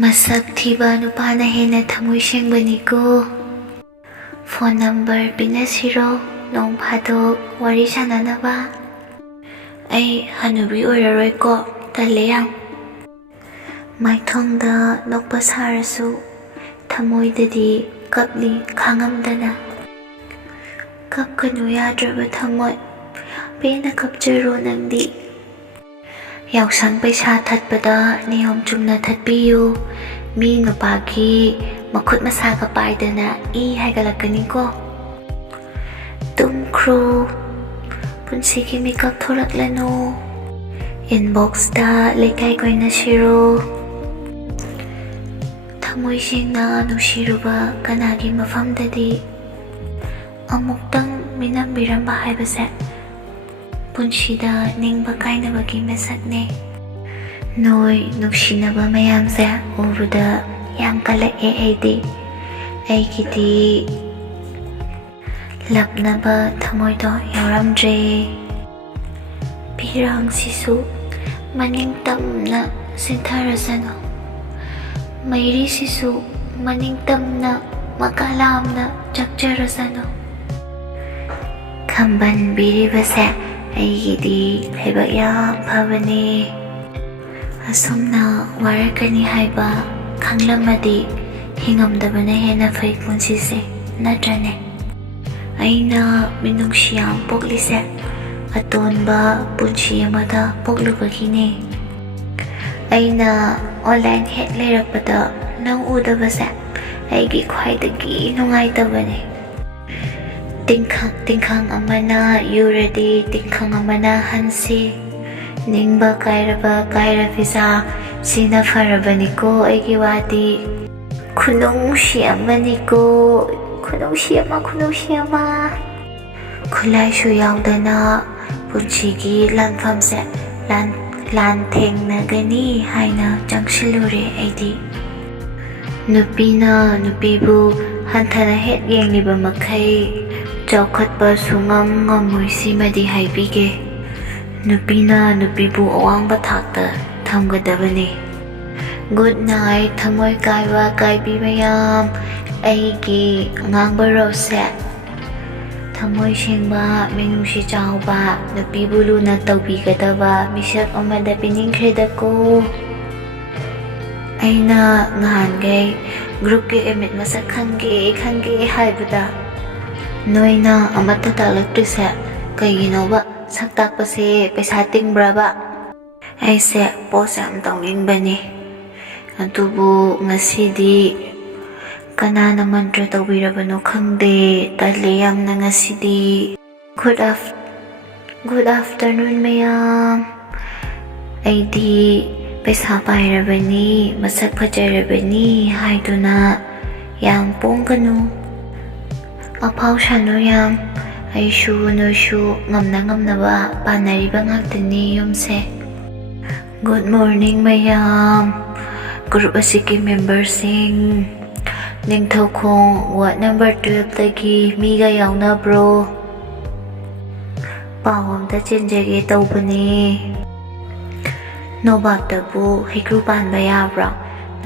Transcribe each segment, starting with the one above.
Masak thiba nupana henna thamoi sengbaniko. Phone number pinasiro nong phadok wari sananaba. Ai hanubi oiraroiko talle yam. Maithongda nokpa sarasu thamoidadi kapli khangamdana. Kapkanu yadraba thamoi pena kapjaro nangdi. Yausang paisa thatpada niyom chumna thatpiyu. Mi nupagi makut masaga paidana I haigalakkaniko. Tumkru punsigi mikap thoraklanu. Inbox da lekay koy na shiro. Thamoi sengna nushiruba kanagi mafamdadi amuktang minambiramba haibase punshida ningba kainabagi mesakne. Noi nuksinaba mayamse ubada yam kalake aidi. Aigidi lapnaba thamoido yauramdre. Pirang sisu maning tamna sintharasano. Mairi sisu maning tamna makalamna chakjarasano. Kamban biribase aigidi laibak yam phabani. Asumna warakani haiba khanglamadi hingamdabana henna fai punsise natrane. Aina minungsi yam poklise atonba punsi amada poklubagine. Aina online het lerappada nang udabase aigi khwaidagi nungaitabane. Tingkhang amana yuradi tingkhang amana hansi. Ningba kairaba kaira visa sina farabaniko aigi wadi. Kunong siyamaniko kunong siyama. Kulay shu yaudana punchigi lanfamse lanteng na gani haina jangsilure aidi. Nupina nupibu hantana het yengliba makai. Chawkhatpa sungam ngamoy simadi haibige. Nupina nupibu awangba thakta thamgadabane. Good night thamoi kaiwa kaibi mayam aigi ngangba rose. Thamoi sengba minungsi chawba nupibu luna tawbigadaba misak amada piningkhredako. Aina ngahangay group ke emit masak khangge haibada. Noina amata talaktrise kaygino ba saktakpase paisa tingbra ba? Aise post yam tawningbani. Adubu ngasidi kanana mantra tawbirabano khangde talle yamna ngasidi. Good afternoon mayam. Aidi paisa pairabani masak fajarabani haiduna yam pongkanu. Apaw shano yam aishu noishu ngamna ba panariba ngaktani yumse. Good morning mayam. Group asiki membersing ningthaw khong ward number 12 tagi miga yauna bro. Pawam ta chenjage tawbani. Nobab tabu hikru panba yabra.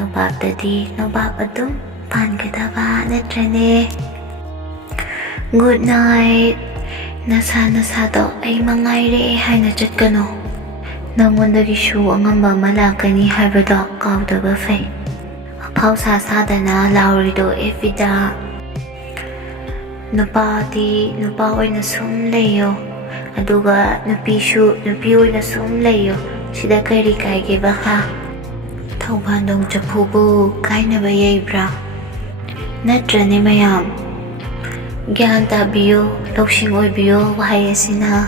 Nobab tadi nobab adum panggadaba natrane. Good night. Nasa do ay mangaire haina chatkano. Nangondagi shu angamba malakani haibada kaudaba fay. Apaw sasadana laurido efida. Nupa oina sum leyo. Aduga nupi oina sum leyo. Sida kari kaige baka. Thawbandong chapubu kainaba yaybra. Natrani mayam. Gyan tabiyo, loksing oibiyo, wahaya sina.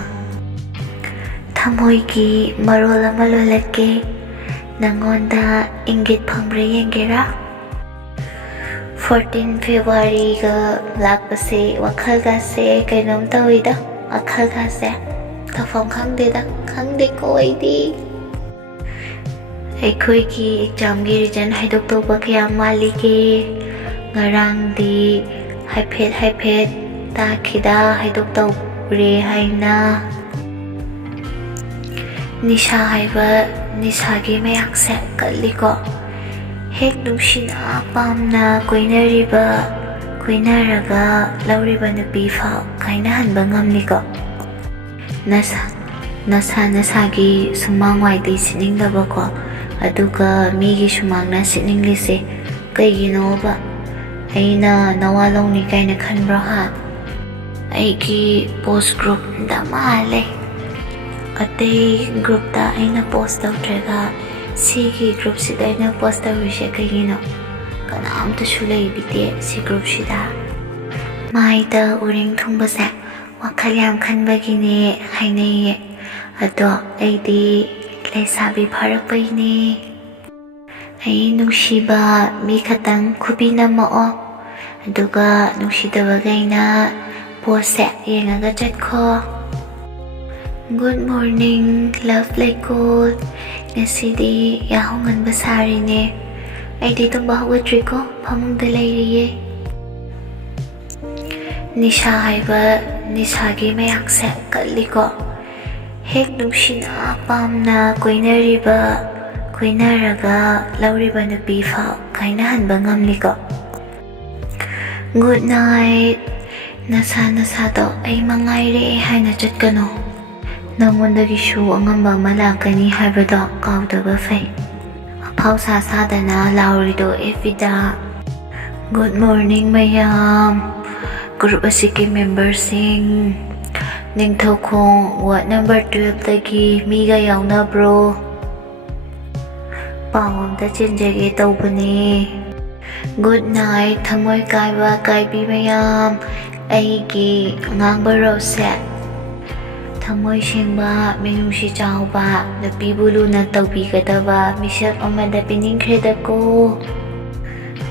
Thamoi ki marola malolake, nangonda inggit pangbre yengira. 14 February ga lakpase wakal gase kainom tawida, akal gase. Tafong khangde ko aidi. Aikoi ki exam gi reason haidok tawba kaya malike. Ngarang di haipet takida haidok tawbre haina. Nisha haiba nisagi mayakse kaliko. Hek nungsina pamna koinaraga lauriba nupi phao kainahanba ngamniko. Nasagi sumangwaidi siningdabako aduga migi sumangna sininglise kaiginoba aina nawalongni kaina khanbro ha. Aigi post group da male atei group da aina post tawtraga sigi group sida aina post tawrise kaigino kanamta shulai bite si group sida maida uring thungbase wakhal yam khanbagine hainaiye ado aidi leisabi pharakpaine ai nungsiba mi khatang khubinamao aduga nungsidabagaina post yengaga chatko. Good morning, love like gold. Ngasidi yahongan basari ne. Ay dito bahawatri ko, pamungda layriye. Nisha haiba, nisagi mayakse kaliko. Hek nungsina pamna koinaraga lauriba nupi phao kainahanba ngamniko. Good night. Nasa-nasado ay mangaire haina chatkano. Nangondagishu angamba malakani haibado kaudaba fay. Apaw sasadana laurido evida. Good morning mayam. Group asiki membersing. Ningthaw kong what number 12 dagi miga yauna bro. Pawamda chenjage tawbani. Good night thamoi kaiba kaibi mayam. Aigi ngang rose thamoi sengba minungsi chawba nupibulu na tawbigadaba misal amada piningkhredako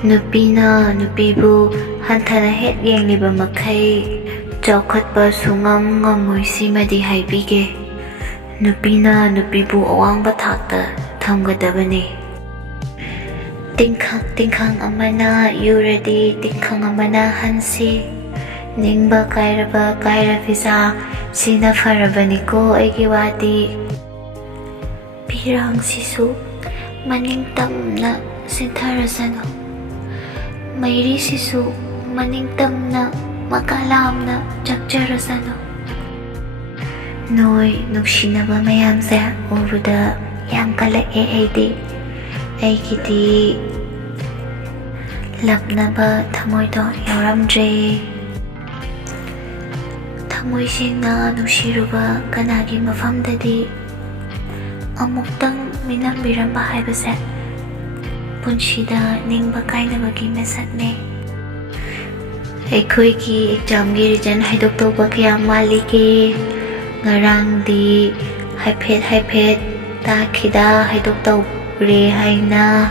nupina nupibu hanthana het yengliba makhai chawkhatpa sungam ngamoi simadi haibige nupina nupibu awangba thakta thamgadabani tingkhang amana yuradi tingkhang amana hansi Ningba kaira visa sina farabaniko aigi wadi pirang sisu maning tamna sintarasano mayri sisu maning tamna makalamna chakcharasano Noi nuksinaba mayamse ubuda yam kalake aigidi lapnaba thamoido yauramdre Thamoi sengna nungsiruba kanagi mafamdadi amuktang minambiramba haibase punshida ningba kainabagi mesatne Aikhoigi examgi reason haidoktoba kaya malige ngarangdi haiphet takhida haidoktobre haina